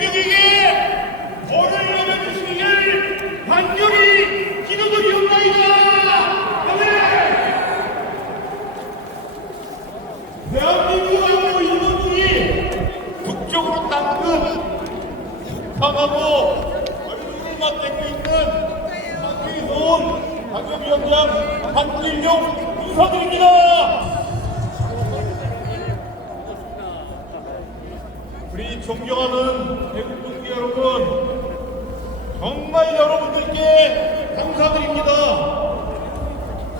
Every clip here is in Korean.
대통령에게 벌을 내려주시길 간절히 기도드리옵나이다. 대한민국하고 일본군이 북쪽으로 땅끝 강하고 얼굴을 맞대고 있는 한국에서 온 당협위원장 한길용 인사드립니다. 우리 존경하는 대국분들 여러분, 정말 여러분들께 감사드립니다.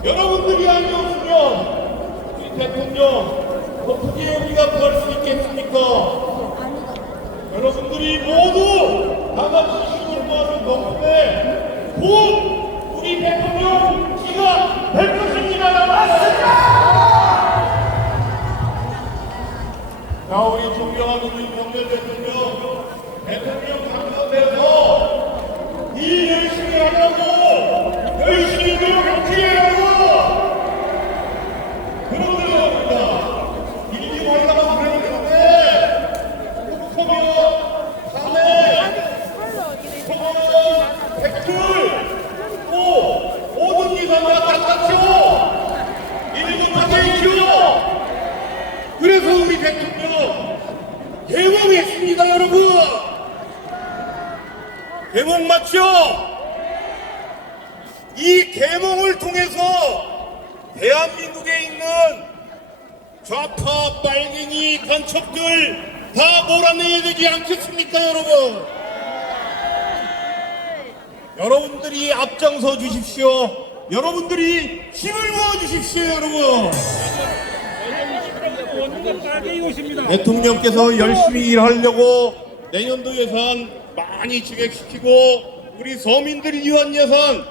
여러분들이 아니었으면 우리 대통령 어떻게 우리가 구할 수 있겠습니까? 여러분들이 모두 다같이 힘을 모아준 덕분에 곧 우리 대통령 기가 될 것입니다. 맞습니다. 자, 우리 존경하는 윤석열 대통령 당선돼서 일 열심히 하라고, 열심히 노력해라고 그러는 겁니다. 일이 머리가만 그랬는데 소면, 사내, 소면, 백줄 또 모든 기사가 닦았죠. 일은 못하겠죠. 그래서 우리 대통령 개몽했습니다. 여러분, 개몽 맞죠? 이 개몽을 통해서 대한민국에 있는 좌파 빨갱이 간첩들 다 몰아내야 되지 않겠습니까? 여러분, 여러분들이 앞장서 주십시오. 여러분들이 힘을 모아 주십시오. 여러분, 대통령께서 열심히 일하려고 내년도 예산 많이 증액시키고 우리 서민들을 위한 예산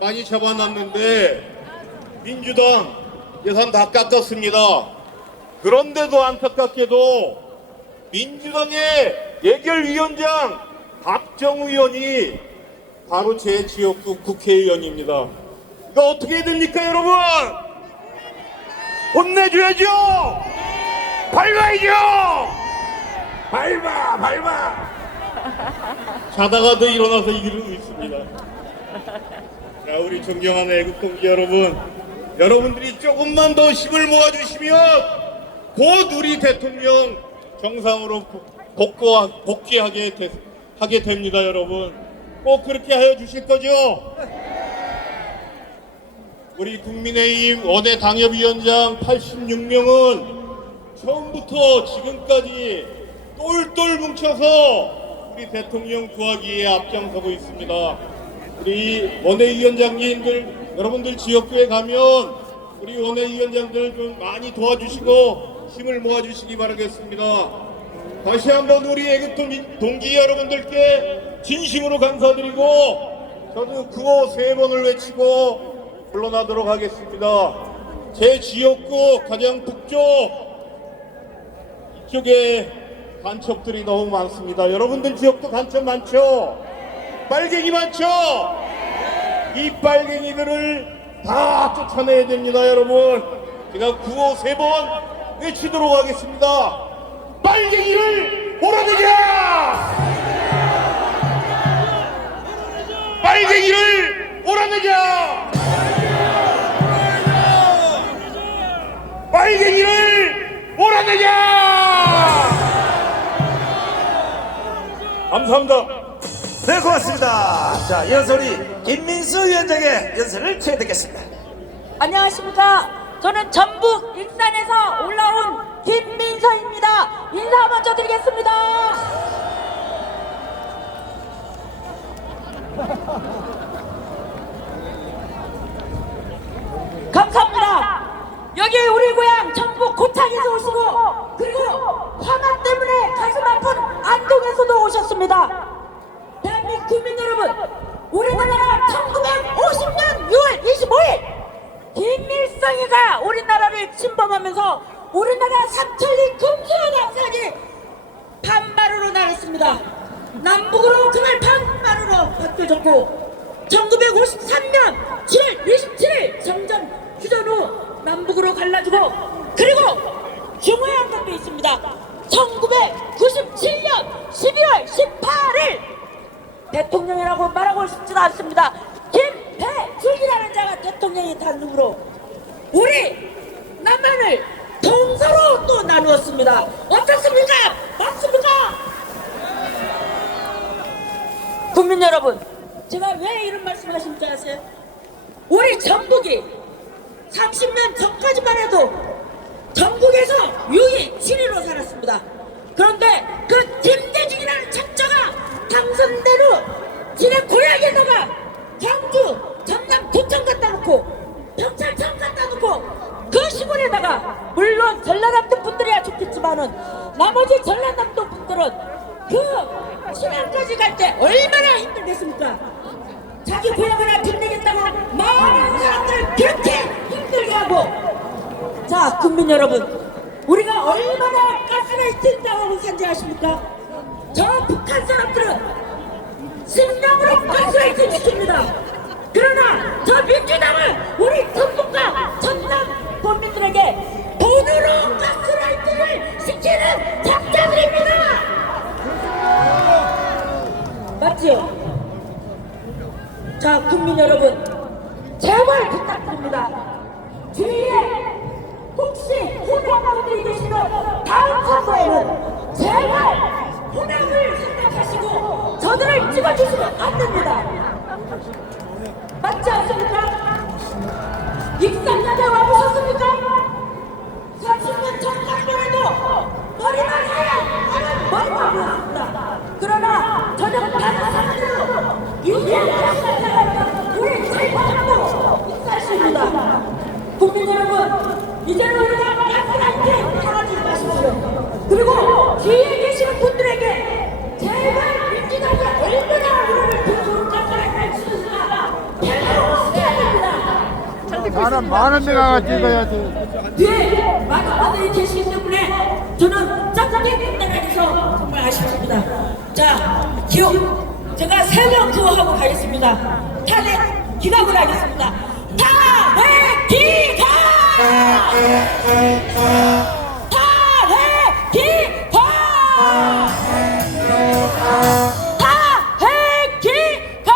많이 잡아놨는데 민주당 예산 다 깎았습니다. 그런데도 안타깝게도 민주당의 예결위원장 박정우 의원이 바로 제 지역구 국회의원입니다. 이거 어떻게 됩니까? 여러분, 혼내줘야죠. 밟아야죠. 밟아. 자다가도 일어나서 이러고 있습니다. 자, 우리 존경하는 애국동지 여러분, 여러분들이 조금만 더 힘을 모아주시면 곧 우리 대통령 정상으로 복귀하게 됩니다. 여러분, 꼭 그렇게 하여 주실 거죠? 우리 국민의힘 원외 당협위원장 86명은 처음부터 지금까지 똘똘 뭉쳐서 우리 대통령 구하기에 앞장서고 있습니다. 우리 원외위원장님들, 여러분들 지역구에 가면 우리 원외위원장들 좀 많이 도와주시고 힘을 모아주시기 바라겠습니다. 다시 한번 우리 애국 동지 여러분들께 진심으로 감사드리고 저도 구호 3번을 외치고 물러나도록 하겠습니다. 제 지역구 가장 북쪽 이쪽에 간첩들이 너무 많습니다. 여러분들 지역도 간첩 많죠? 빨갱이 많죠? 이 빨갱이들을 다 쫓아내야 됩니다. 여러분, 제가 구호 3번 외치도록 하겠습니다. 빨갱이를 몰아내자! 빨갱이를 몰아내자! 빨갱이를 몰아내자! 감사합니다. 네, 고맙습니다. 자, 이어서 우리 김민수 위원장의 연설을 취해듣겠습니다. 안녕하십니까. 저는 전북 익산에서 올라온 김민서입니다. 인사 먼저 드리겠습니다. 감사합니다. 여기 우리 고향 전북 고창에서 오시고, 그리고 화난 때문에 가슴 아픈 안동에서도 오셨습니다. 대한민국 국민 여러분, 우리나라가 1950년 6월 25일 김일성이가 우리나라를 침범하면서 우리나라 삼천리 금수원항산이 반바로로 나갔습니다. 남북으로 그날 반바로로 바뀌어졌고 1953년 7월 27일 정전 휴전 후 남북으로 갈라지고, 그리고 중후양강도 있습니다. 1997년 12월 10일 말하고 싶지도 않습니다. 김배중이라는 자가 대통령이 단둥으로 우리 남한을 동서로 또 나누었습니다. 어떻습니까? 맞습니까? 국민 여러분, 제가 왜 이런 말씀을 하신 줄 아세요? 우리 전북이 30년 전까지만 해도 전국에서 유일 7위로 살았습니다. 그런데 그 김대중이라는 작자가 당선된 후 지네 고향에다가 광주, 전남, 부천 갖다 놓고 경찰청 갖다 놓고 그 시골에다가 물론 전라남도 분들이야 좋겠지만은 나머지 전라남도 분들은 그 신안까지 갈 때 얼마나 힘들겠습니까? 자기 고향을 빛내겠다고 많은 사람들을 그렇게 힘들게 하고. 자, 국민 여러분, 우리가 얼마나 가스라이팅 당하고 산지 아십니까? 저 북한 사람들은 식량으로 가스라이팅 시킵니다. 그러나 저 민주당은 우리 전북과 전남 국민들에게 돈으로 가스라이팅을 시키는 작자들입니다. 맞지요? 자, 국민 여러분, 제발 부탁드립니다. 주위에 혹시 호남분들이 계시면 다음 선거에는 제발 호남을 생각하시고 저들을 찍어주시면 안 됩니다. 맞지 않습니까? 익산역에 와보셨습니까? 30년 전까지만 해도 머리만 하얀 머리만 보였습니다. 그러나 저녁 5시간으로 유리한 시간을 우리 제방도 익사십니다. 국민 여러분, 이제는 우리가 가스라이팅 당하지 마십시오. 그리고 뒤에 계시는 분들에게 제발 민주당이 얼마나 우리를 그 가스라이팅 치는가 배려시켜야 됩니다. 사람 많은 데 가서 찍어야지. 뒤에 많은 분들이 계시기 때문에 저는 짝짝이 끝나가서 정말 아쉽습니다. 자, 기호 제가 3명 구호하고 가겠습니다. 탄핵 기각을 하겠습니다. 탄핵 기각! 탄핵 기각! 탄핵 기각!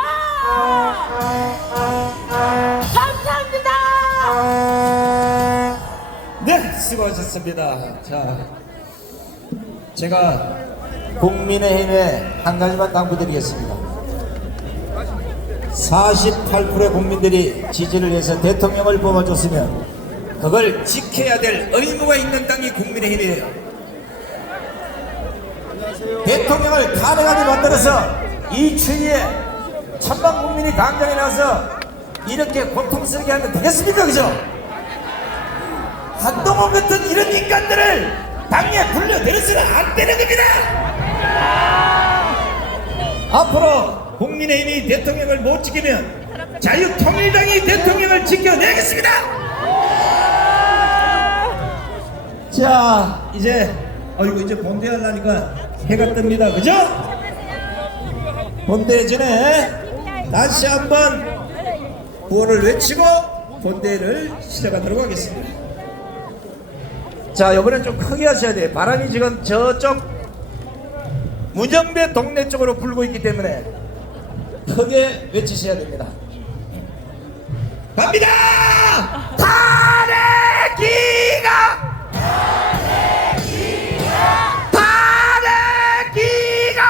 감사합니다. 네, 수고하셨습니다. 자, 제가 국민의힘에 한 가지만 당부드리겠습니다. 48%의 국민들이 지지를 해서 대통령을 뽑아줬으면 그걸 지켜야 될 의무가 있는 당이 국민의힘이에요. 대통령을 탄핵하게 만들어서 이 추위에 천만 국민이 당장에 나서 이렇게 고통스럽게 하면 되겠습니까? 그죠? 한동훈 같은 이런 인간들을 당에 불려들여서는 안 되는 겁니다. 앞으로 국민의힘이 대통령을 못 지키면 자유통일당이 대통령을 지켜내겠습니다. 자, 이제 이제 본대하려니까 해가 뜹니다. 그죠? 본대 전에 다시 한번 구호를 외치고 본대를 시작하도록 하겠습니다. 자, 이번엔 좀 크게 하셔야 돼요. 바람이 지금 저쪽 문정배 동네 쪽으로 불고 있기 때문에 크게 외치셔야 됩니다. 갑니다! 탄핵 기각! 탄핵 기각! 탄핵 기각!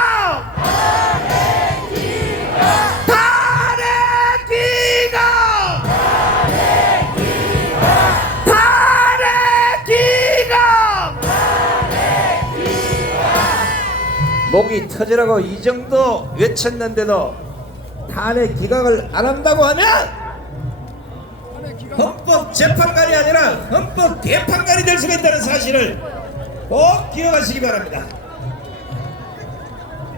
탄핵 기각! 탄핵 기각! 탄핵 기각! 목이 터지라고 이 정도 외쳤는데도 탄핵 기각을 안 한다고 하면 헌법재판관이 아니라 헌법개판관이 될 수가 있다는 사실을 꼭 기억하시기 바랍니다.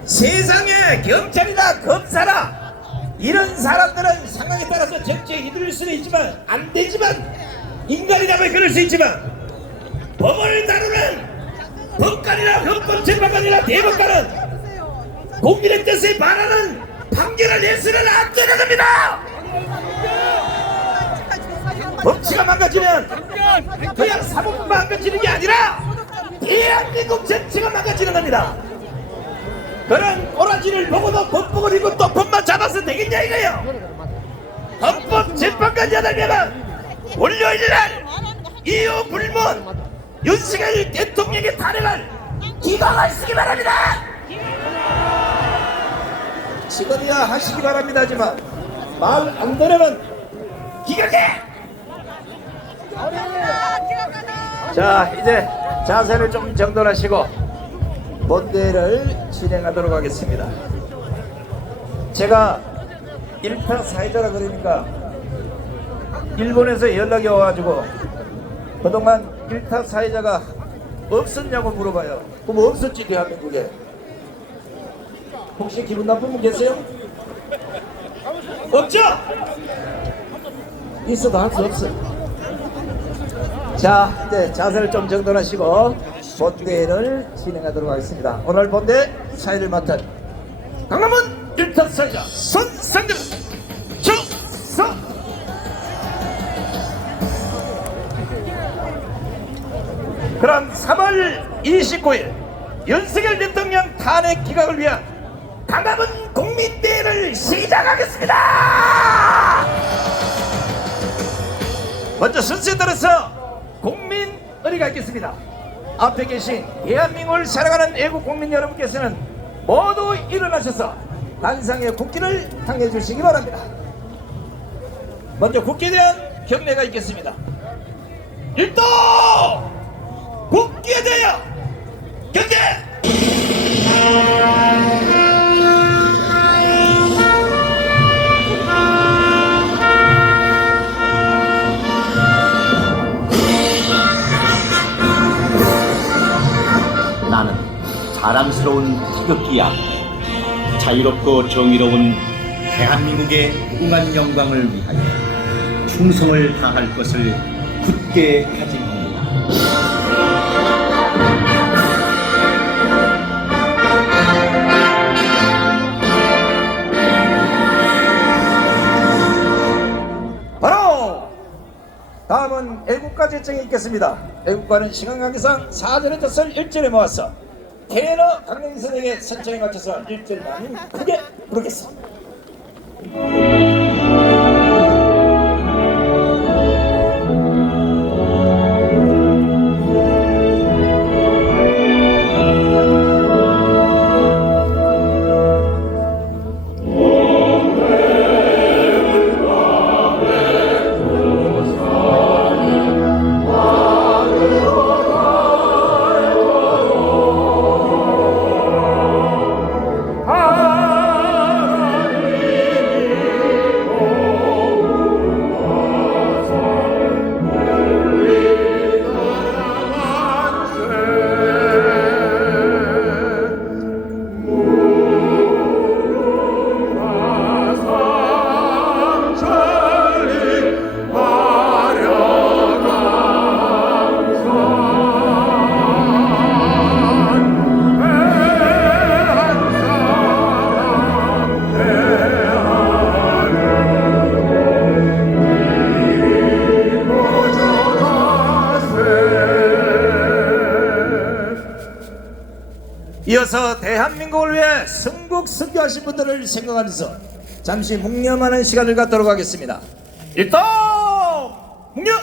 세상에 경찰이다 검사라 이런 사람들은 상황에 따라서 정치에 휘둘릴 수는 있지만 안 되지만 인간이라면 그럴 수 있지만 법을 다루는 법관이나 헌법재판관이나 대법관은 국민의 뜻에 반하는 판결을 내서는 안 되는 겁니다. 법치가 망가지면 그냥 사법부가 망가지는 게 아니라 대한민국 전체가 망가지는 겁니다. 그런 꼬라지를 보고도 법복을 입고 또 법만 잡아서 되겠냐 이거요. 헌법 재판까지 하다면 월요일날 이유 불문 윤석열 대통령의 탄핵을 기각하시기 바랍니다. 지금이야 하시기 바랍니다. 하지만 말 안 들으면 기각해. 자, 이제 자세를 좀 정돈하시고 본대를 진행하도록 하겠습니다. 제가 일타 사회자라 그러니까 일본에서 연락이 와가지고 그동안 일타 사회자가 없었냐고 물어봐요. 그럼 없었지 대한민국에. 혹시 기분 나쁜 분 계세요? 없죠? 있어도 할 수 없어요. 자, 이제 자세를 좀 정돈하시고 본대를 진행하도록 하겠습니다. 오늘 본대 사회를 맡은 강남은 일타 사회자 손상정 주서. 그럼 3월 29일 윤석열 대통령 탄핵 기각을 위한 강남은 국민대회를 시작하겠습니다. 먼저 순서에 따라서 국민의례가 있겠습니다. 앞에 계신 대한민국을 사랑하는 애국 국민 여러분께서는 모두 일어나셔서 단상의 국기를 당해 주시기 바랍니다. 먼저 국기에 대한 경례가 있겠습니다. 일도 국기에 대하여 경례. 나는 자랑스러운 태극기야. 자유롭고 정의로운 대한민국의 무궁한 영광을 위하여 충성을 다할 것을 굳게 다짐합니다. 바로 다음은 애국가 제청이 있겠습니다. 애국가는 시간관계상 사전의 뜻을 1절에 모아서 테너 강릉 선생의 선창에 맞춰서 1절만 크게 부르겠습니다. 이어서 대한민국을 위해 순국선교하신 분들을 생각하면서 잠시 묵념하는 시간을 갖도록 하겠습니다. 일동 묵념.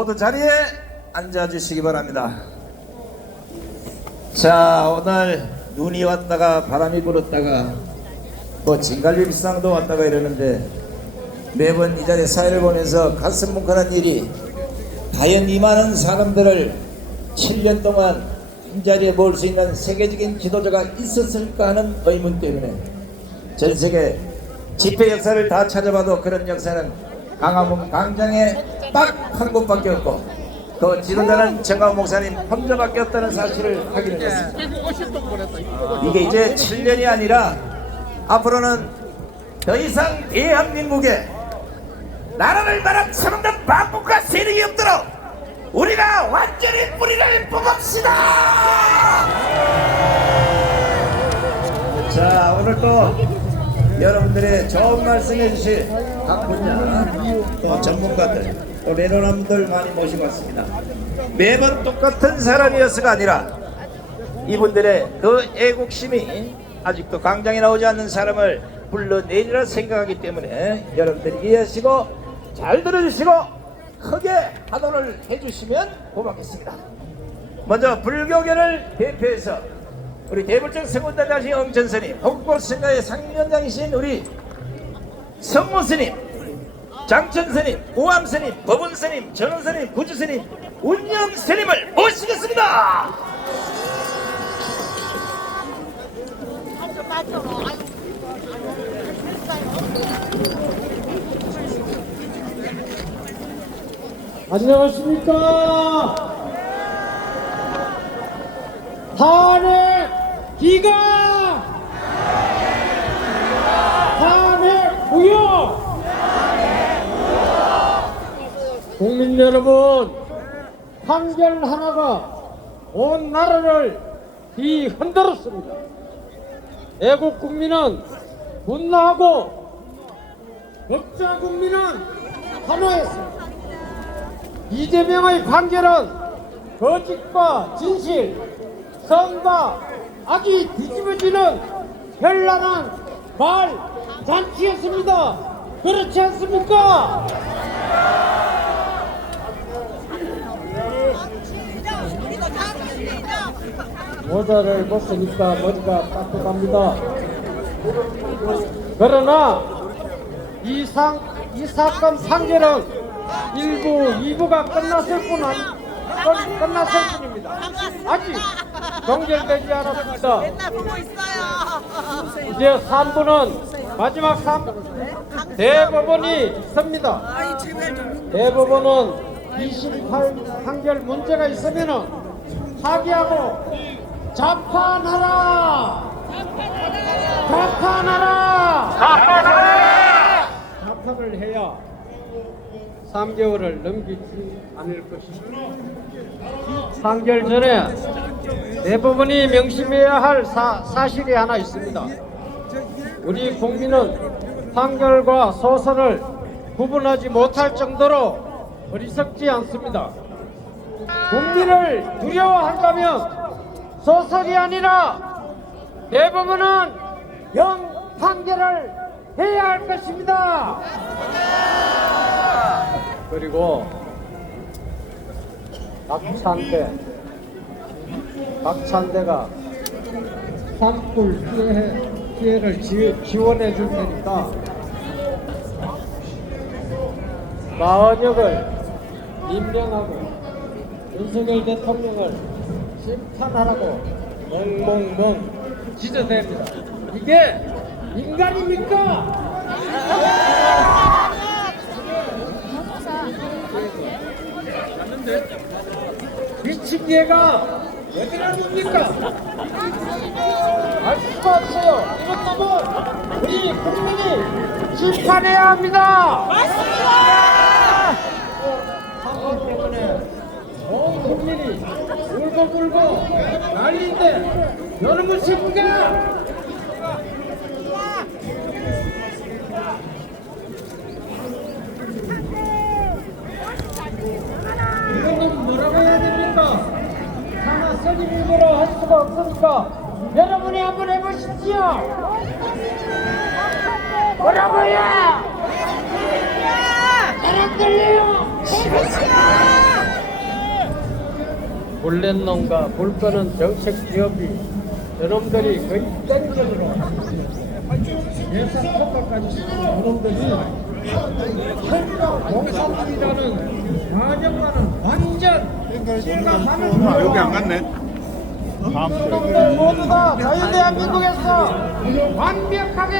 모두 자리에 앉아주시기 바랍니다. 자, 오늘 눈이 왔다가 바람이 불었다가 뭐 진갈비 비상도 왔다가 이러는데 매번 이 자리에 사회를 보면서 가슴 뭉클한 일이 과연 이 많은 사람들을 7년 동안 한 자리에 모을 수 있는 세계적인 지도자가 있었을까 하는 의문 때문에 전 세계 집회 역사를 다 찾아봐도 그런 역사는 강화문 광장에 딱 한 곳밖에 없고 그 지도자는 정광훈 목사님 혼자밖에 없다는 사실을 확인했습니다. 이게 이제 7년이 아니라 앞으로는 더 이상 대한민국에 나라를 말한 참된 반복과 세력이 없도록 우리가 완전히 뿌리를 뽑읍시다. 자, 오늘 또 여러분들의 좋은 말씀해 주실 각 분야 또 전문가들 또 내로남들 많이 모시고 왔습니다. 매번 똑같은 사람이어서가 아니라 이분들의 그 애국심이 아직도 광장에 나오지 않는 사람을 불러내리라 생각하기 때문에 여러분들이 이해하시고 잘 들어주시고 크게 환호를 해주시면 고맙겠습니다. 먼저 불교계를 대표해서 우리 대불정 성원단장신 엄천스님, 복골성가의 상임위원장이신 우리 성모스님, 장천스님, 우암스님, 법원스님, 전원스님, 구주스님, 운영스님을 모시겠습니다. 안녕하십니까. 탄핵 기각, 탄핵 무효. 국민 여러분, 판결 하나가 온 나라를 뒤흔들었습니다. 애국 국민은 분노하고 적자 국민은 환호했습니다. 이재명의 판결은 거짓과 진실, 선과 악이 뒤집어지는 현란한 말 잔치였습니다. 그렇지 않습니까? 모자를 벗으니까 머리가 따뜻합니다. 그러나 이 사건 판결은 1부, 2부가 끝났을 뿐입니다. 아직 종결되지 않았습니다. 이제 3부는 마지막 3부 대법원이 있습니다. 대법원은 28 판결 문제가 있으면 파기하고 재판하라! 재판을 해야 3개월을 넘기지 않을 것입니다. 판결 전에 대법원이 명심해야 할 사실이 하나 있습니다. 우리 국민은 판결과 소설을 구분하지 못할 정도로 어리석지 않습니다. 국민을 두려워한다면 소설이 아니라 대법원은 판결을 해야 할 것입니다. 그리고 박찬대가 산불 피해를 지원해 줄 테니까 마은혁을 임명하고 윤석열 대통령을 심판하라고 멍멍멍 지저댑니다. 이게 인간입니까? 미친 개가 어디를 봅니까? 알 수가 없어요. 이런 놈은 우리 국민이 심판해야 합니다. 맞습니다. 사건 때문에 온 국민이 울고불고 난리인데 너는 무엇입니까? 이거는 뭐라고 해야 됩니까? 하나 선임으로 할 수가 없으니까 여러분이 한번 해보십시오. 뭐라고요? 잘 안 들려요. 해보시오. 볼넷놈과 볼 거는 정책 기업이 저놈들이 거의 땡겨지고 예산 통과까지 시키는 저놈들이 공산주의라는 가정과는 완전 실감하는 여기 안 갔네. 놈들 모두 다 저희 대한민국에서 완벽하게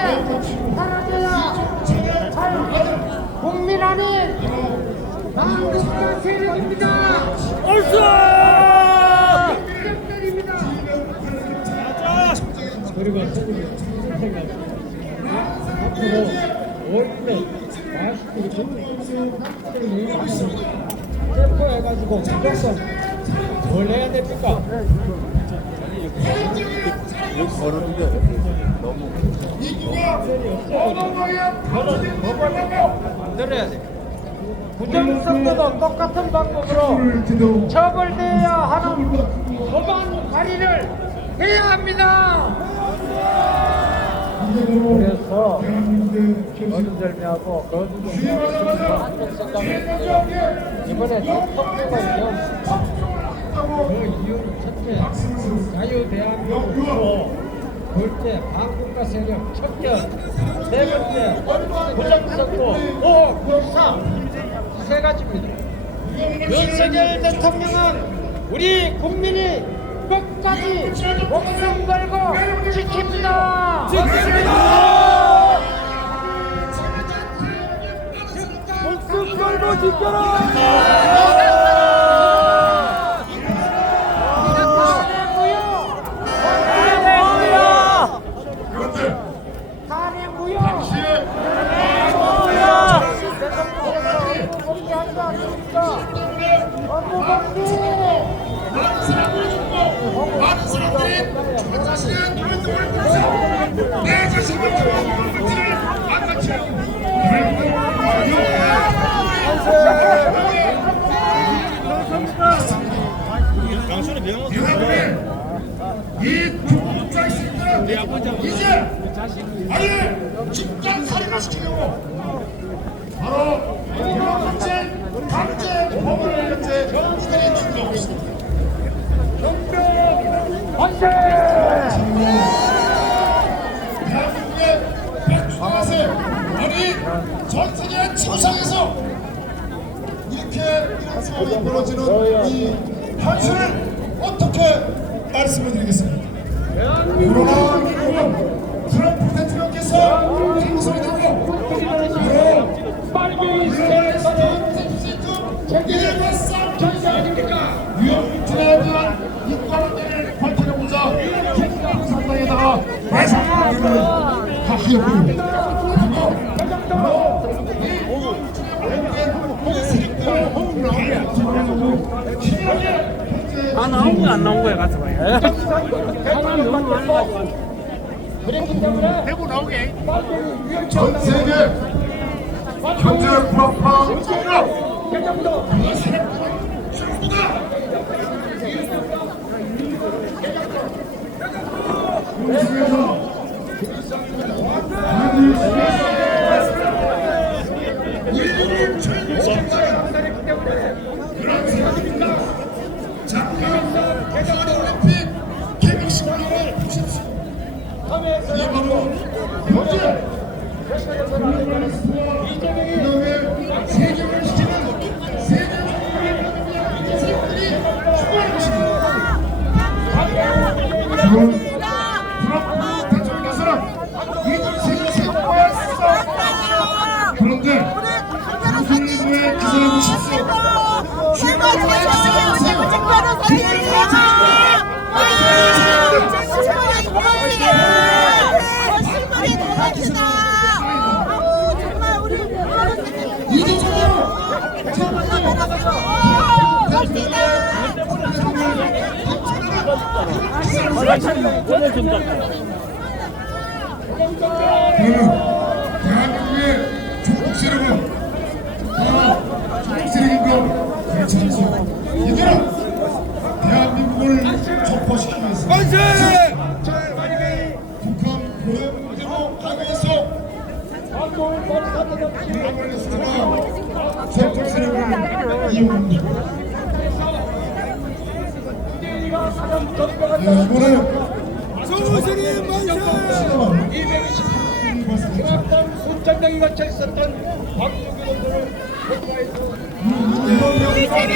사라져야 할 국민 아닌 망국가 세력입니다. 세력들입니다. 그리고 앞으로 5월에 마스크를 체포해가지고 무조건 뭘 해야 됩니까? 저는 법을 만들어야 돼. 부정선거도 똑같은 방법으로 처벌돼야 하는 법안 발의를 해야 합니다. 그래서 어른절미하고 거두절미하고 한국성당에 이번에 대통령을 그 이유는 첫째 자유대한민국으로, 둘째 반국가 세력 척결, 네 번째 부정선거 보호 불사, 세 가지입니다. 윤석열 대통령은 우리 국민이 끝까지 목숨 걸고 지킵니다. 목숨 걸고 지켜라. 많은 사람들이 저 자신의 도움을 받으세요. 내 자신을 도움을 받지를 않았죠. 이 독자 있습니다. 이제 아예 집단 살인을 시키려고 바로 강제 법원을 현재 이들이 준비하고 있습니다. 대한민국의 백두강세 아니 전 세계 지구상에서 이렇게 이런 상황이 벌어지는 이 현실을 어떻게 말씀을 드리겠습니까? 코로나 미국은 트럼프 대통령께서 당선이 되고 바로 이들과 싸움 전쟁입니까? 위험물질에 대한 인권을 밝혀내고자 국방상당에다가 배상을 다 하였군요. 다 나온 거안 나온 거야 가서 봐요. 그랬기 때문에 대구 나오게 전 세계 현재 불합화 중이라 올림픽 개막식 방송을 보십시오. 이 바로 현재 이재명이 세계를 시키는 세계를 사람들이 추구하는 것입니다. 트럼프 대통령께서는 이들 세계를 세우고야 했어. 그런데 무슬림의 기사를 보십시오. 주인공의 기사를 보세요. 대한민국의 조국 세력은 다 조국 세력인 거 그렇지 않습니다. 이들은 대한민국을 적포시키기 위해서 북한 고령 문제로 하기 위해서 조국 세력을 이용합니다. 성우스님 만세! 220 중앙당 손전등이 갇혀 있었던 박종규 동생을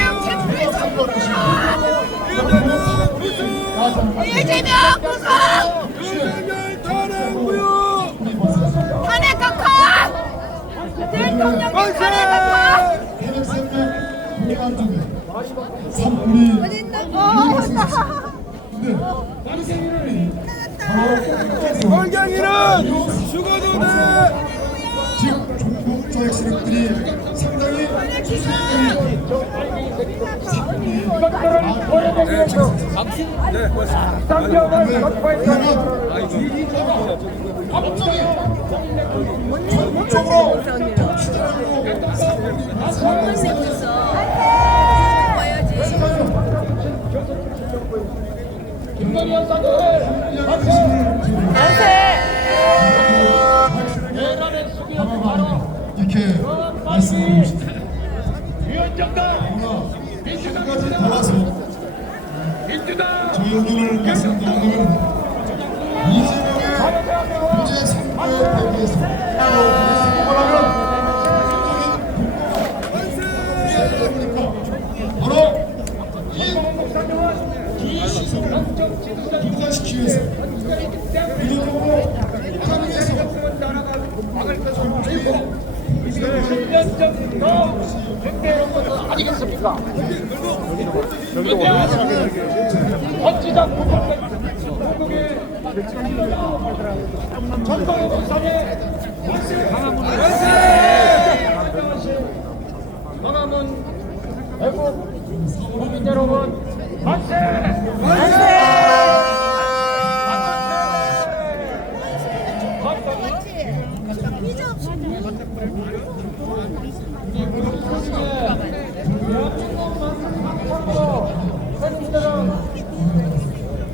이재명 구속! 탄핵 각하! 대통령님 탄핵 각하! 월경이는 죽어도 돼! 지금 종북 조약 세력들이 상당히 이것들을 오래되기 위해서 상경을 확보했다. 전국적으로 김건희 여사님 내란의 수비는 바로 이렇게 말씀하고 싶습니다. 위원장당 지금까지 나와서 민주당 저희 의견을 말씀드리는 이재명의 문제 선거에 대비해서 뭐라면 바로 이 시선을 분산시키기 위해서 미래적으로 한국에서 아니겠습니까? 어찌장 한국의 전동의 북산에 강함은 애국 국민 여러분 만세!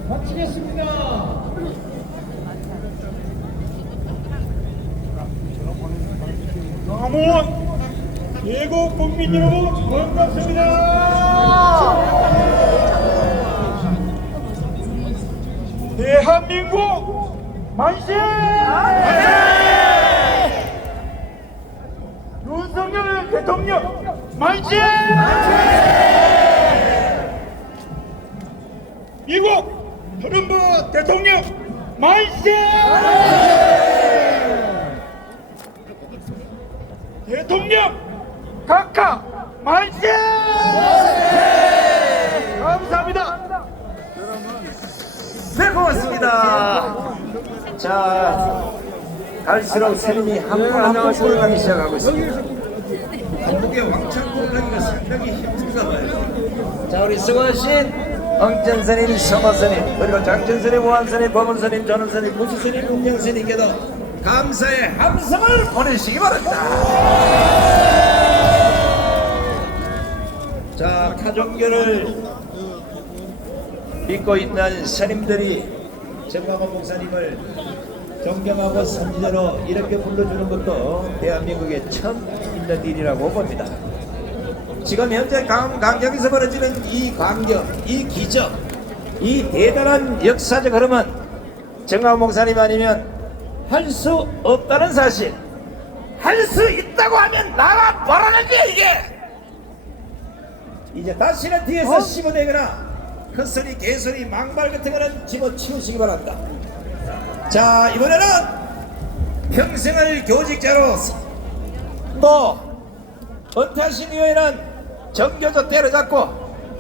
마치겠습니다. 강원 예고 국민 여러분 반갑습니다. 대한민국 만세! 윤석열 대통령 만세! 미국 트럼프 대통령 만세! 대통령 각하 만세! 감사합니다. 네, 고맙습니다. 자, 갈수록 세림이 한 분 한 분 올라가기 시작하고 있습니다. 한국의 왕창 올라가기가 상당히 힘든가 봐요. 자, 우리 수고하신 황전스님, 서마스님, 그리고 장전스님, 우한스님, 법원스님, 전원스님, 무수스님, 운영스님께도 감사의 함성을 보내시기 바랍니다. 자, 타종교를 믿고 있는 스님들이 정광훈 목사님을 존경하고 선지자로 이렇게 불러주는 것도 대한민국에 처음 있는 일이라고 봅니다. 지금 현재 강경에서 벌어지는 이 광경, 이 기적, 이 대단한 역사적 흐름은 정광훈 목사님 아니면 할 수 없다는 사실, 할 수 있다고 하면 나가 뭐라는 거야 이게. 이제 다시는 뒤에서 씹어내거나 헛소리, 개소리, 망발 같은 거는 집어치우시기 바랍니다. 자, 이번에는 평생을 교직자로 또 은퇴하신 이후에는 정교조 때려잡고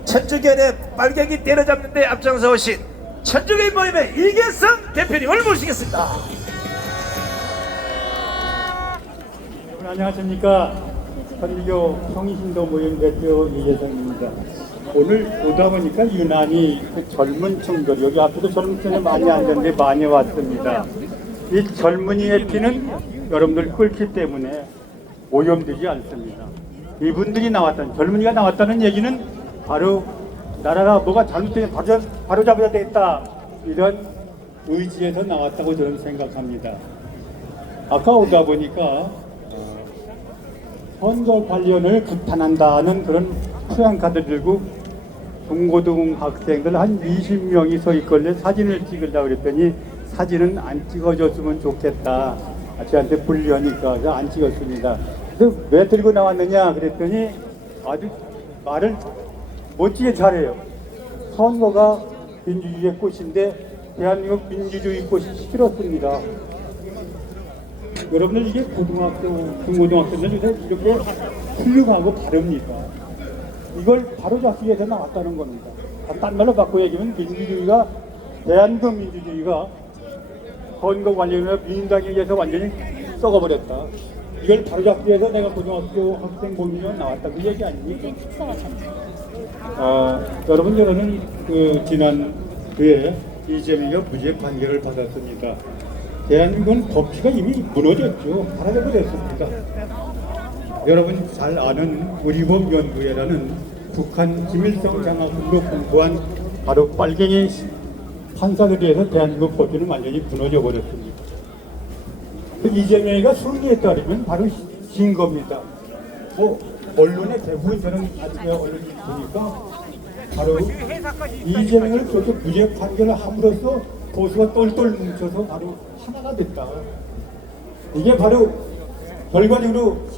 천주교의 빨갱이 때려잡는 데 앞장서 오신 천주교인 모임의 이계성 대표님을 모시겠습니다. 여러분 안녕하십니까. 천주교 성신도 모임 대표 이계성입니다. 오늘 오다 보니까 유난히 그 젊은 층들, 여기 앞에도 젊은 층이 많이 앉았는데 많이 왔습니다. 이 젊은이의 피는 여러분들 끓기 때문에 오염되지 않습니다. 이분들이 나왔다는, 젊은이가 나왔다는 얘기는 바로 나라가 뭐가 잘못되면 바로 잡아야 되겠다, 이런 의지에서 나왔다고 저는 생각합니다. 아까 오다 보니까 선거 관련을 규탄한다는 그런 프랑카드 들고 중고등학생들 한 20명이 서 있길래 사진을 찍으려고 그랬더니 사진은 안 찍어줬으면 좋겠다. 저한테 불리하니까 그래서 안 찍었습니다. 그래서 왜 들고 나왔느냐 그랬더니 아주 말을 멋지게 잘해요. 선거가 민주주의의 꽃인데 대한민국 민주주의 꽃이 싫었습니다. 여러분들 이게 고등학교, 중고등학생들 요새 이렇게 훌륭하고 바릅니까? 이걸 바로잡기 위해서 나왔다는 겁니다. 딴 말로 바꿔 얘기하면 민주주의가, 대한민국 민주주의가 선거 관련해서 민주당에 의해서 완전히 썩어버렸다. 이걸 바로잡기 위해서 내가 고등학교 학생 모임에 나왔다. 그 얘기 아닙니까? 여러분, 저는 지난 그해 이재명이 무죄 판결을 받았습니다. 대한민국은 법치가 이미 무너졌죠. 사라져버렸습니다. 여러분 잘 아는 우리법연구회라는 북한 김일성 장학금으로 공부한 바로 빨갱이 판사들에 의해서 대한민국 법치는 완전히 무너져 버렸습니다. 이재명이가 승리에 따르면 바로 진 겁니다. 언론의 대부분 저는 아침에 언론을 보니까 바로 이재명을 그렇게 무죄 판결을 함으로써 보수가 똘똘 뭉쳐서 바로 하나가 됐다. 이게 바로 결과적으로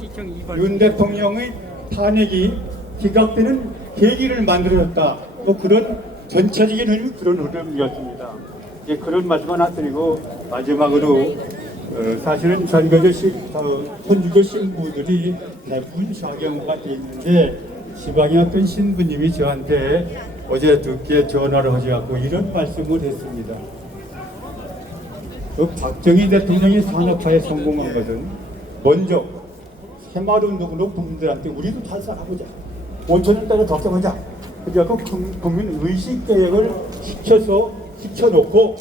윤 대통령의 탄핵이 기각되는 계기를 만들어졌다. 또 그런 전체적인 의미 그런 흐름이었습니다. 이제 그런 말씀 하나 드리고 마지막으로 사실은 선주교 신부들이 대부분 좌경우가 돼 있는데 지방의 어떤 신부님이 저한테 어제 늦게 전화를 하셔갖고 이런 말씀을 했습니다. 박정희 대통령이 산업화에 성공한 것은 먼저 새마을운동으로 국민들한테 우리도 잘 살아보자, 5천원짜리 더 써보자, 그래갖고 국민 의식 계획을 시켜놓고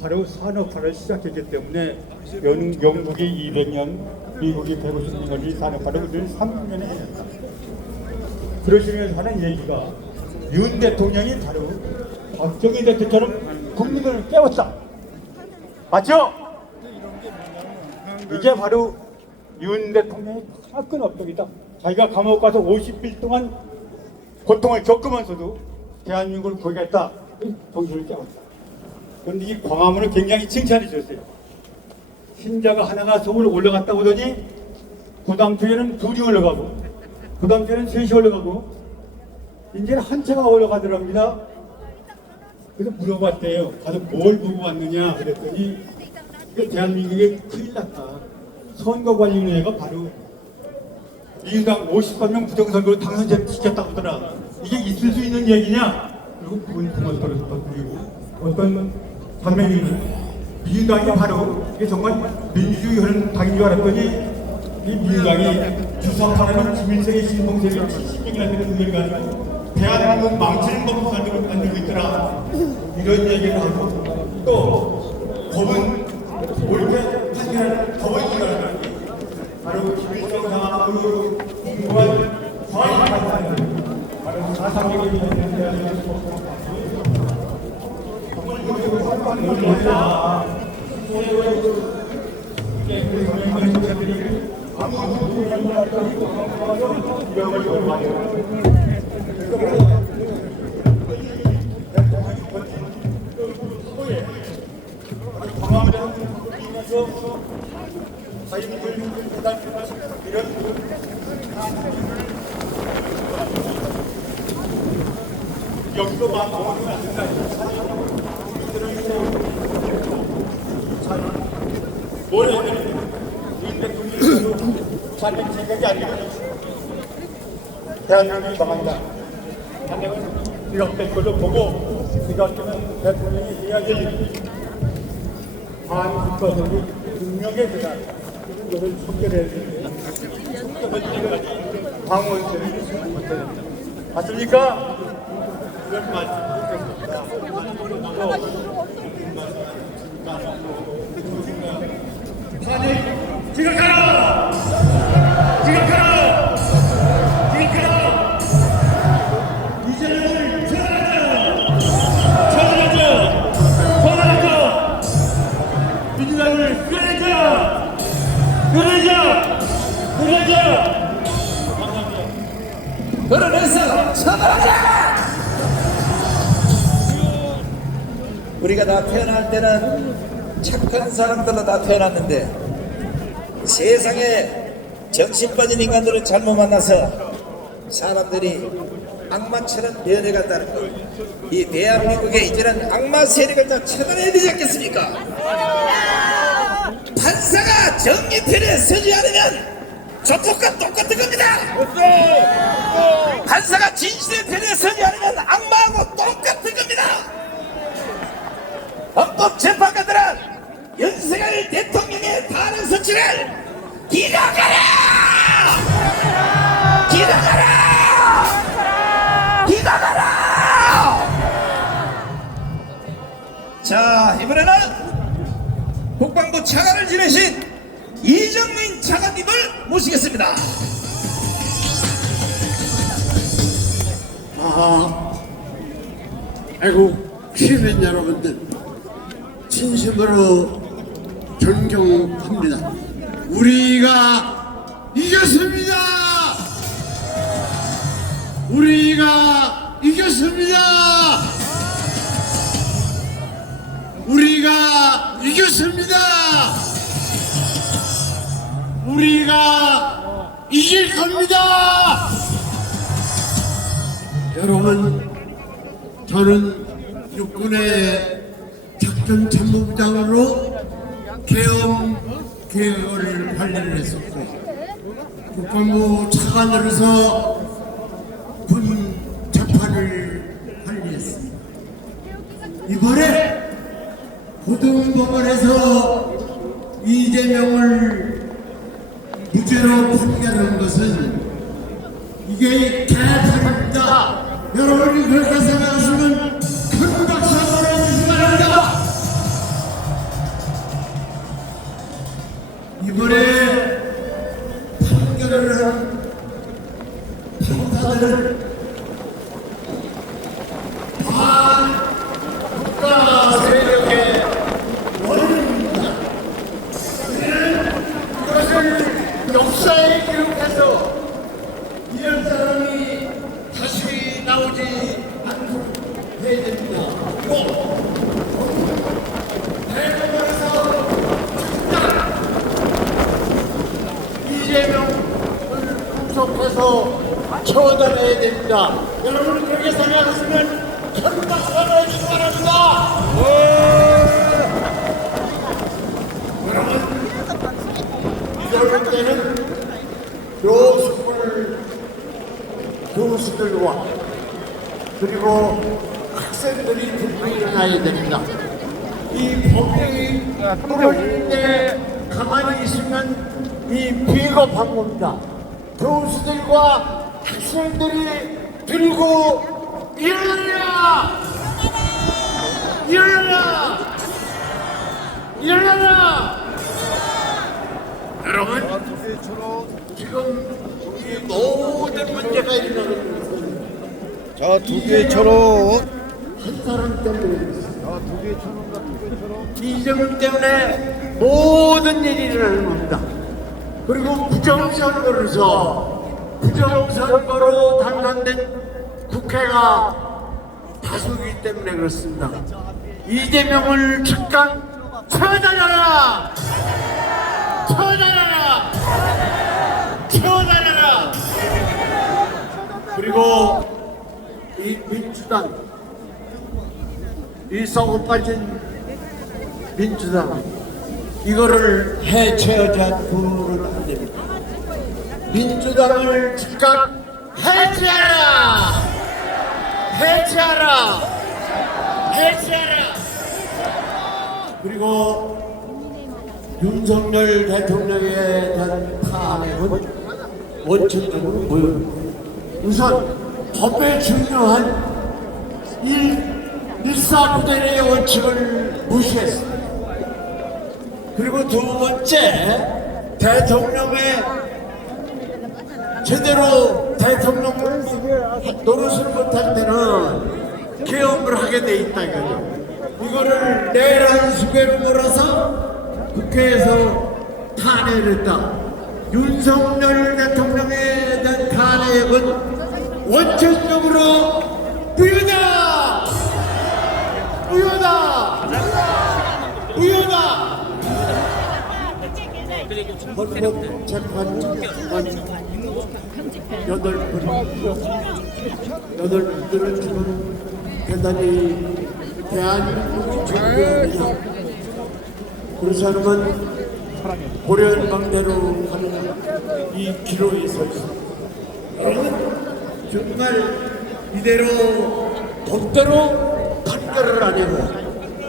바로 산업화를 시작했기 때문에 영국이 200년, 미국이 150년 걸린 산업화를 우리는 30년에 해냈다. 그러시면서 하는 얘기가 윤 대통령이 바로 박정희 대통령처럼 국민들을 깨웠다. 맞죠? 이게 바로 윤 대통령의 사건 업적이다. 자기가 감옥 가서 50일 동안 고통을 겪으면서도 대한민국을 구하겠다. 정신을 깨웠다. 그런데 이 광화문을 굉장히 칭찬해 줬어요. 신자가 하나가 서울 올라갔다 오더니 그 다음 주에는 둘이 올라가고 그 다음 주에는 셋이 올라가고 이제는 한 차가 올라가더랍니다. 그래서 물어봤대요. 가서 뭘 보고 왔느냐 그랬더니 대한민국에 큰일 났다. 선거관리위원회가 바로 민주당 53명 부정선거로 당선시켰다고 하더라. 이게 있을 수 있는 얘기냐? 그리고 그분이 그것들을 드리고 어떤 선배님은 민주당이 바로 이게 정말 민주주의 하는 당인 줄 알았더니 이 민주당이 주석하라는 김일성의 신봉세를 70년이나 되는 의미가 아니고 대한민국 망치는 법을 만들고 있더라. 이런 얘기를 하고 또 법은 옳게 판결하는 법을 이해하는 바로 김일성 장학금으로 공부한 과학이 판사는 바로 사상적인 대한민국 법을 모르고 선거하는 것이다. 아무도 여기서 막 먹으면 안 된다. 뭘 해야 되는데 윤 대통령이 자기 생각이 아니고 대한민국이 망한다. 탄핵은 기각될 걸로 보고 기각되면 대통령이 해야 될 일. 반국가적인 국력의 대단 이거를 척결해야 되는데 척결할 때까지 방어세를 못해야 된다. 맞습니까? 이런 말씀 드리겠습니다. 탄핵 지각하라! 지각하라! 지각하라! 이재명을 처단하자! 처단하자! 처단하자! 민주당을 끌어내자! 끌어내자! 끌어내자! 끌어내서 처단하자! 우리가 다 태어날 때는 착한 사람들로 다 태어났는데 세상에 정신 빠진 인간들을 잘못 만나서 사람들이 악마처럼 변해간다는 것. 이 대한민국에 이제는 악마 세력을 다 처단해야 되지 않겠습니까? 판사가 정의편에 서지 않으면 조폭과 똑같은 겁니다. 판사가 진실의 편에 서지 않으면 악마하고 똑같은 겁니다. 헌법재판관들은 윤석열 대통령의 탄핵 선치를 기각하라! 기각하라! 기각하라! 자, 이번에는 국방부 차관을 지내신 이정민 차관님을 모시겠습니다. 애국 시민 여러분들, 진심으로 존경합니다. 우리가 이겼습니다. 우리가 이겼습니다. 우리가 이겼습니다. 우리가 이길 겁니다. 여러분, 저는 육군의 작전참모부장으로 계엄 계획을 관리를 했었고, 국방부 차관으로서 군 재판을 관리했습니다. 이번에 고등법원에서 이재명을 무죄로 판결한 것은 이게 개판입니다. 여러분이 그렇게 생각하시면 큰 박수 한번 해주시기 바랍니다. 이번에 판결을 한 판사들은 반국가 세력의 원인입니다. 우리는 이것을 역사에 기록해서 이런 사람이 다시 나오지 않도록 해야 됩니다. 대법원에서 이재명을 구속해서 처단해야 됩니다. 여러분 그렇게 생각하시면 큰 박수 해주시기 바랍니다. 여러분, 이럴 때는 교수들과 그리고 학생들이 들고 일어나야 됩니다. 이 법령이 떨어지는데 가만히 있으면 이 비겁한 겁니다. 교수들과 학생들이 들고 일어나라! 일어나라! 일어나라! 여러분, 지금 이 모든 문제가 일어나는 것은 자, 두 개처럼. 한 사람 때문에 이재명 때문에 모든 일이 일어나는 겁니다. 그리고 부정선거로 당선된 국회가 다수이기 때문에 그렇습니다. 이재명을 즉각 처단하라! 처단하라! 처단하라! 그리고 이 민주당, 이 썩어 빠진 민주당, 이거를 해체하지 않고는 안 됩니다. 민주당을 즉각 해체하라! 해체하라! 해체하라! 그리고 윤석열 대통령에 대한 탄핵은 원천적으로 무효입니다. 우선 법에 중요한 일사부대의 원칙을 무시했습니다. 그리고 두 번째, 대통령의 제대로 대통령을 노릇을 못할 때는 계엄을 하게 돼 있다 이거죠. 이거를 내란 수배로 몰아서 국회에서 탄핵을 했다. 윤석열 대통령에 대한 탄핵은 원천적으로 무효다! 무효다! 헌법 재판 여덟 분들은 지금 대단히 대한민국이 존경합니다. 그렇지 않으면 고려연방대로 가는 이 기로에 서 있습니다. 여러분 정말 이대로 법대로 판결을 안 하고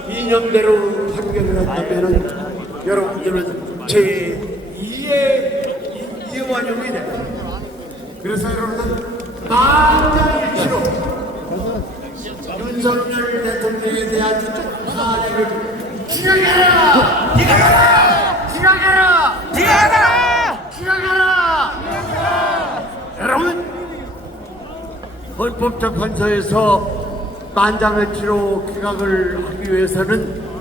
이념대로 판결을 한다면 여러분들은 제2의 이완용이 됩니다. 그래서 여러분 만장일치로 윤석열 대통령에 대한 탄핵을 기각해라! 기각해라! 기각해라! 기각해라! 기각해라! 여러분 헌법재판소에서 만장일치로 기각을 하기 위해서는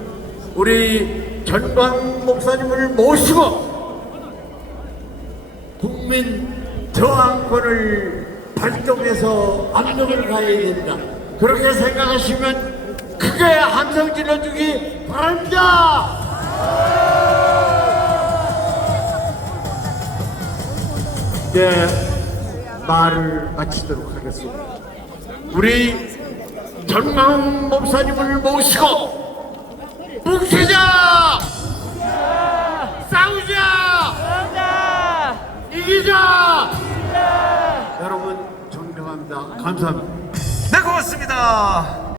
우리 전광 목사님을 모시고 국민 저항권을 발동해서 압력을 가해야 된다. 그렇게 생각하시면 크게 함성 질러주기 바랍니다. 네, 말을 마치도록 하겠습니다. 우리 전광 목사님을 모시고 뭉치자! 싸우자! 이기자! 여러분 존경합니다. 감사합니다. 네, 고맙습니다.